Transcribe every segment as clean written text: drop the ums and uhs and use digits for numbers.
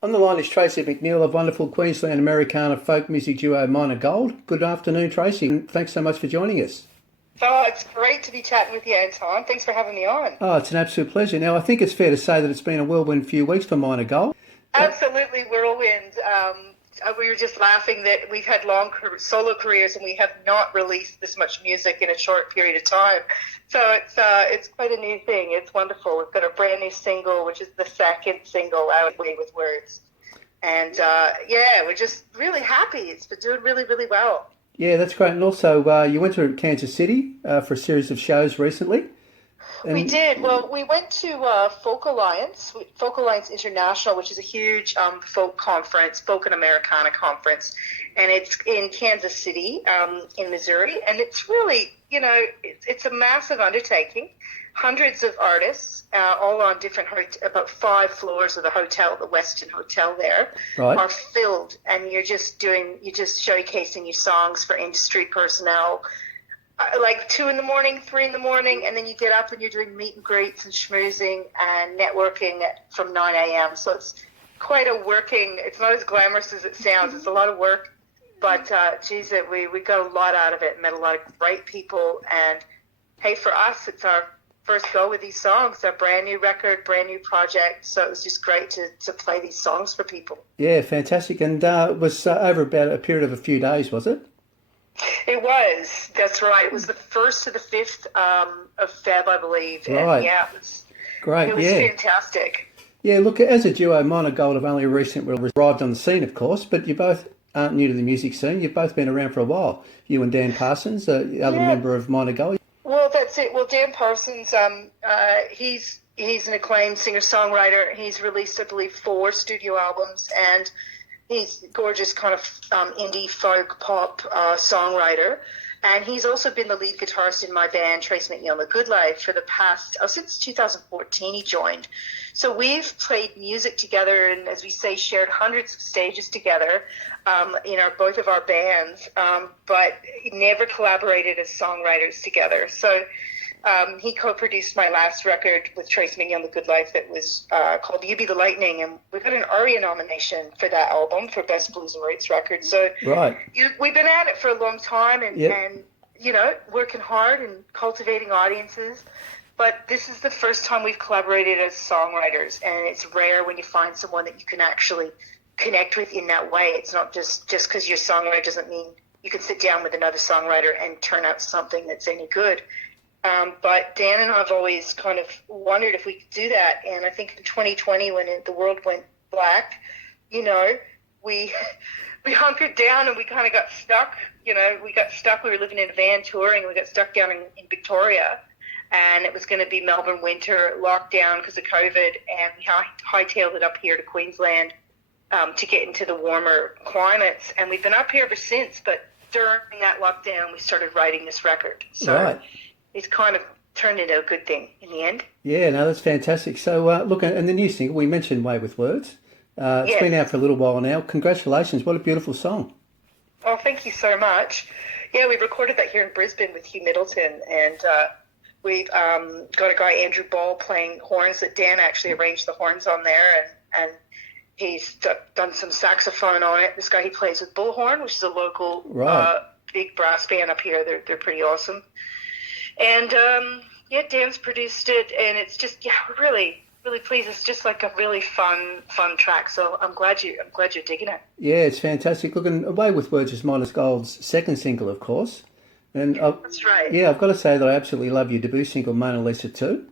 On the line is Tracy McNeil of wonderful Queensland Americana folk music duo Minor Gold. Good afternoon, Tracy, and thanks so much for joining us. Oh, it's great to be chatting with you, Anton. Thanks for having me on. Oh, it's an absolute pleasure. Now, I think it's fair to say that it's been a whirlwind few weeks for Minor Gold. Absolutely whirlwind. We were just laughing that we've had long solo careers and we have not released this much music in a short period of time. So it's quite a new thing. It's wonderful. We've got a brand new single, which is the second single out, Way with Words. And yeah, we're just really happy. It's been doing really, really well. Yeah, that's great. And also, you went to Kansas City for a series of shows recently. We did. Well, we went to Folk Alliance International, which is a huge folk conference, folk and Americana conference, and it's in Kansas City, in Missouri, and it's really, it's a massive undertaking. Hundreds of artists, all on different, about 5 floors of the hotel, the Westin Hotel there, Right. are filled, and you're just showcasing your songs for industry personnel, like 2 in the morning, 3 in the morning, and then you get up and you're doing meet and greets and schmoozing and networking from 9 a.m. So it's quite it's not as glamorous as it sounds. It's a lot of work, but geez, we got a lot out of it, met a lot of great people, and hey, for us, it's our first go with these songs, a brand new record, brand new project, so it was just great to play these songs for people. Yeah, fantastic. And it was over about a period of a few days, was it? It was. That's right. It was the 1st to the 5th of Feb, I believe. Right. And yeah, Great, it was yeah. fantastic. Yeah, look, as a duo, Minor Gold have only recently arrived on the scene, of course, but you both aren't new to the music scene. You've both been around for a while. You and Dan Parsons, the other member of Minor Gold. Well, that's it. Well, Dan Parsons, he's an acclaimed singer-songwriter. He's released, I believe, 4 studio albums, and he's a gorgeous kind of indie folk pop songwriter. And he's also been the lead guitarist in my band, Tracy McNeil of Good Life, for the past, since 2014 he joined. So we've played music together and, as we say, shared hundreds of stages together in both of our bands, but never collaborated as songwriters together. So he co-produced my last record with Tracy McNeil of Good Life that was called You Be the Lightning, and we got an ARIA nomination for that album for Best Blues and Roots record. So Right. We've been at it for a long time and, Yep. and working hard and cultivating audiences. But this is the first time we've collaborated as songwriters, and it's rare when you find someone that you can actually connect with in that way. It's not just because you're a songwriter doesn't mean you can sit down with another songwriter and turn out something that's any good. But Dan and I have always kind of wondered if we could do that. And I think in 2020, when the world went black, we hunkered down and we kind of got stuck. We got stuck. We were living in a van touring. We got stuck down in Victoria. And it was going to be Melbourne winter lockdown because of COVID. And we hightailed it up here to Queensland to get into the warmer climates. And we've been up here ever since. But during that lockdown, we started writing this record. So Right. It's kind of turned into a good thing in the end. Yeah, no, that's fantastic. So, look, and the new single, we mentioned Way with Words. It's Yes. been out for a little while now. Congratulations. What a beautiful song. Oh, thank you so much. Yeah, we recorded that here in Brisbane with Hugh Middleton, and we've got a guy, Andrew Ball, playing horns that Dan actually arranged the horns on there, and he's done some saxophone on it. This guy, he plays with Bullhorn, which is a local Right. big brass band up here. They're pretty awesome. And yeah, Dan's produced it, and it's just we're really, really pleased. It's just like a really fun track. So I'm glad you're digging it. Yeah, it's fantastic. Look, and Away with Words is Minor Gold's second single, of course. And That's right. yeah, I've got to say that I absolutely love your debut single, Mona Lisa too.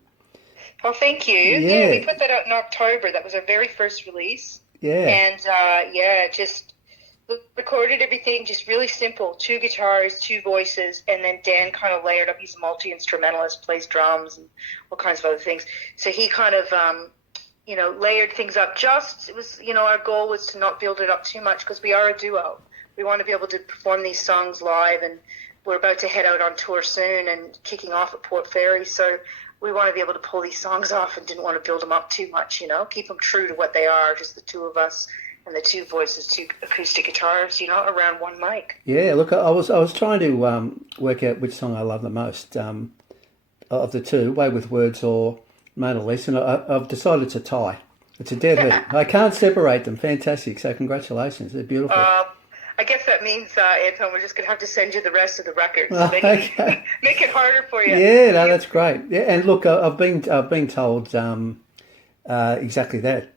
Well, thank you. Yeah. Yeah, we put that out in October. That was our very first release. Yeah. And just recorded everything just really simple. 2 guitars, 2 voices, and then Dan kind of layered up. He's a multi-instrumentalist, plays drums and all kinds of other things. So he kind of, layered things up. Our goal was to not build it up too much because we are a duo. We want to be able to perform these songs live, and we're about to head out on tour soon and kicking off at Port Fairy. So we want to be able to pull these songs off and didn't want to build them up too much, keep them true to what they are, just the 2 of us. And the 2 voices, 2 acoustic guitars, around one mic. Yeah, look, I was trying to work out which song I love the most of the 2, Way with Words or Mona Lisa, and I've decided to tie. It's a dead heat. I can't separate them. Fantastic. So congratulations. They're beautiful. I guess that means, Anton, we're just going to have to send you the rest of the records. So then Okay. make it harder for you. Yeah, no, that's great. Yeah, and look, I've been told exactly that.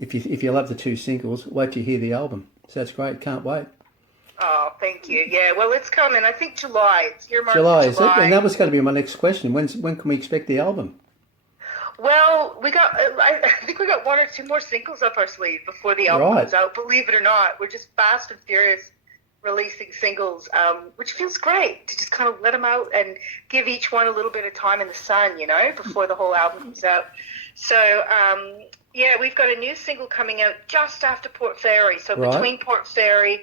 If you love the two singles, wait till you hear the album. So that's great. Can't wait. Oh, thank you. Yeah, well, it's coming. I think July. It's earmarked July, for is it? July. And that was going to be my next question. When can we expect the album? Well, I think we got one or two more singles up our sleeve before the album comes out. Believe it or not, we're just fast and furious releasing singles, which feels great to just kind of let them out and give each one a little bit of time in the sun, before the whole album comes out. So, yeah, we've got a new single coming out just after Port Fairy. So between Port Fairy,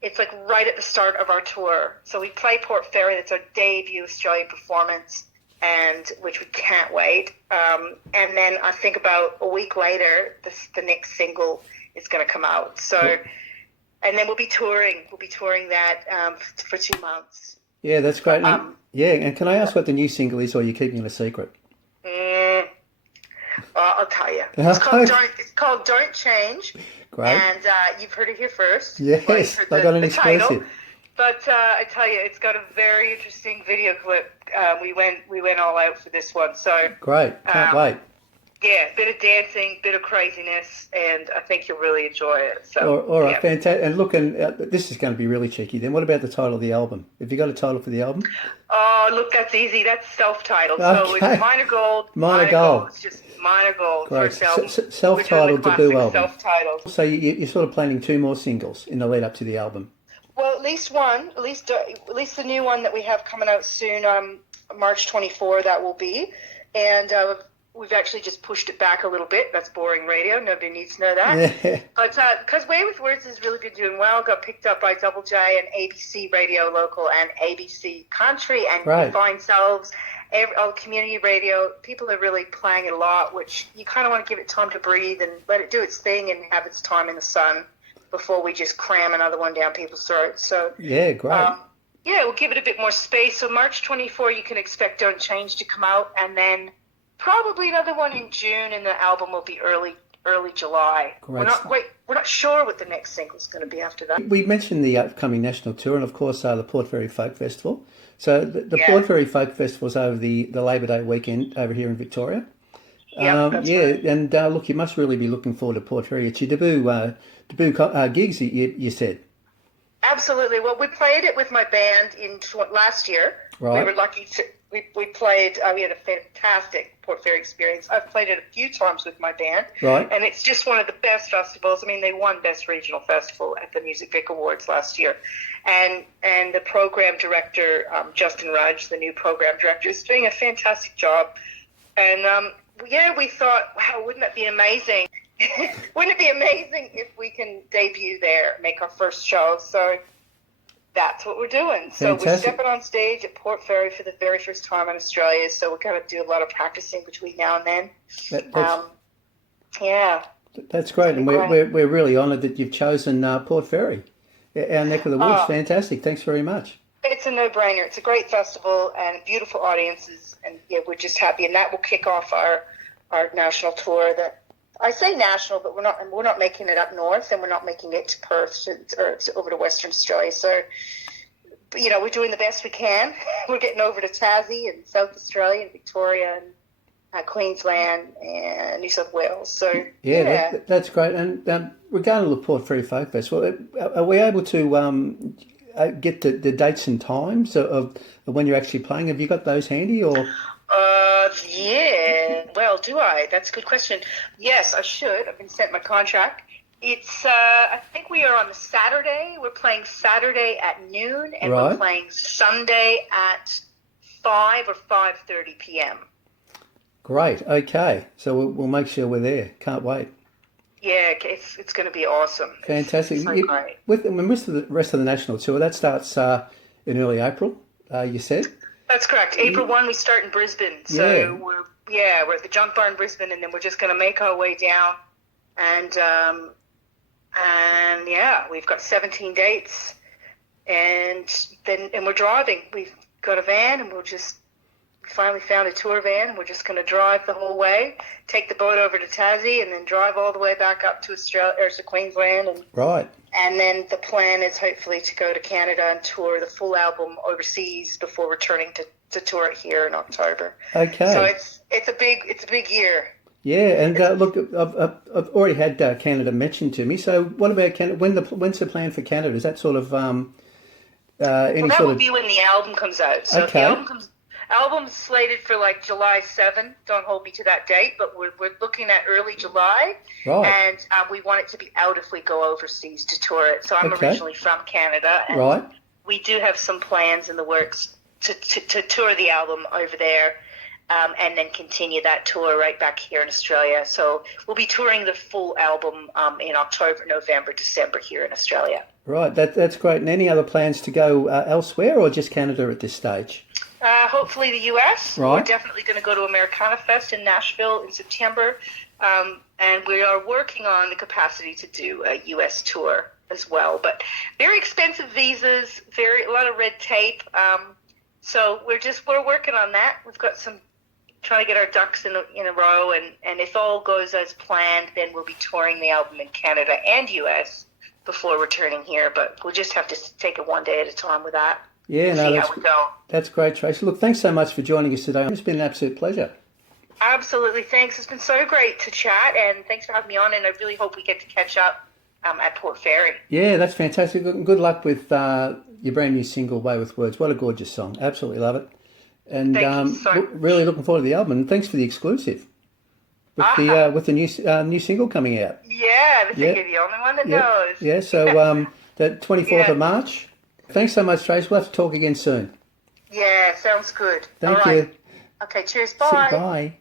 it's like right at the start of our tour. So we play Port Fairy. That's our debut Australian performance, and which we can't wait. And then I think about a week later, the next single is going to come out. So, and then we'll be touring. We'll be touring that for 2 months. Yeah, that's great. Yeah, and can I ask what the new single is, or are you keeping it a secret? I'll tell you. It's called Don't Change. Great. And you've heard it here first. Yes, I got an exclusive. But I tell you, it's got a very interesting video clip. We went all out for this one. So great. Can't wait. Yeah, bit of dancing, bit of craziness, and I think you'll really enjoy it. So, all right, fantastic. And look, this is going to be really cheeky. Then what about the title of the album? Have you got a title for the album? Oh, look, that's easy. That's self-titled. Okay. So it's Minor Gold. Minor Gold. It's just Minor Gold. Great. First album, Self-titled debut album. Self-titled. So you're sort of planning 2 more singles in the lead up to the album. Well, at least one. At least the new one that we have coming out soon. March 24. That will be, and. We've actually just pushed it back a little bit. That's boring radio. Nobody needs to know that. Yeah. But because Way With Words has really been doing well, got picked up by Double J and ABC Radio Local and ABC Country and Fine Selves, all community radio. People are really playing it a lot, which you kind of want to give it time to breathe and let it do its thing and have its time in the sun before we just cram another one down people's throats. So yeah, great. Yeah, we'll give it a bit more space. So March 24, you can expect Don't Change to come out, and then probably another one in June, and the album will be early July. Great. We're not sure what the next single is going to be after that. We mentioned the upcoming national tour, and of course the Port Fairy Folk Festival. So the Port Fairy Folk Festival is over the Labor Day weekend over here in Victoria. That's right. And look, you must really be looking forward to Port Fairy. It's your debut gigs, you said. Absolutely. Well, we played it with my band last year. Right. We were lucky to. We played. We had a fantastic Port Fairy experience. I've played it a few times with my band, right? And it's just one of the best festivals. I mean, they won Best Regional Festival at the Music Vic Awards last year, and the program director Justin Rudge, the new program director, is doing a fantastic job. And we thought, wow, wouldn't that be amazing? Wouldn't it be amazing if we can debut there, make our first show? So that's what we're doing. So Fantastic. We're stepping on stage at Port Fairy for the very first time in Australia. So we're going to do a lot of practicing between now and then. That's great, and we're really honoured that you've chosen Port Fairy, our neck of the woods. Fantastic. Thanks very much. It's a no-brainer. It's a great festival and beautiful audiences, and we're just happy. And that will kick off our national tour. That I say national, but we're not making it up north, and we're not making it to Perth or over to Western Australia. So, we're doing the best we can. We're getting over to Tassie and South Australia and Victoria and Queensland and New South Wales. So that's great. And regarding the Port Fairy Folk Festival, are we able to get the dates and times of when you're actually playing? Have you got those handy or? Yeah. Well, do I? That's a good question. Yes, I should. I've been sent my contract. It's, I think we are on the Saturday. We're playing Saturday at noon, and we're playing Sunday at 5 or 5:30 p.m. Great. Okay. So we'll make sure we're there. Can't wait. Yeah, it's going to be awesome. Fantastic. It's so great. With the rest of the national tour, that starts in early April, you said? That's correct. April 1, we start in Brisbane. So we're at the Junk Bar in Brisbane, and then we're just going to make our way down. And we've got 17 dates, and we're driving. We've got a van, and we'll just finally found a tour van. We're just going to drive the whole way, take the boat over to Tassie, and then drive all the way back up to Australia or to Queensland. And, Right. And then the plan is hopefully to go to Canada and tour the full album overseas before returning to tour it here in October. Okay. So it's a big year. Yeah, and look, I've already had Canada mentioned to me. So what about Canada? When's the plan for Canada? Is that sort of any Well, that sort will of? be when the album comes out. So if Okay. the album's slated for like July 7. Don't hold me to that date, but we're looking at early July. Right. And we want it to be out if we go overseas to tour it. So I'm Okay. originally from Canada, and Right. we do have some plans in the works to tour the album over there. And then continue that tour right back here in Australia. So we'll be touring the full album in October, November, December here in Australia. Right. That's great. And any other plans to go elsewhere or just Canada at this stage? Hopefully the U.S. Right. We're definitely going to go to Americana Fest in Nashville in September. And we are working on the capacity to do a U.S. tour as well. But very expensive visas, a lot of red tape. So we're working on that. We've got trying to get our ducks in a row, and if all goes as planned, then we'll be touring the album in Canada and U.S. before returning here. But we'll just have to take it one day at a time with that. Yeah, See how we go. That's great, Tracy. Look, thanks so much for joining us today. It's been an absolute pleasure. Absolutely, thanks. It's been so great to chat, and thanks for having me on. And I really hope we get to catch up at Port Fairy. Yeah, that's fantastic. Good luck with your brand new single, Way with Words. What a gorgeous song. Absolutely love it. And Thank you so much. really looking forward to the album. And thanks for the exclusive with the new single coming out. Yeah, I think you're the only one that knows. Yeah, so the 24th of March. Thanks so much, Trace. We'll have to talk again soon. Yeah, sounds good. Thank All right. you. Okay, cheers. Bye. Bye.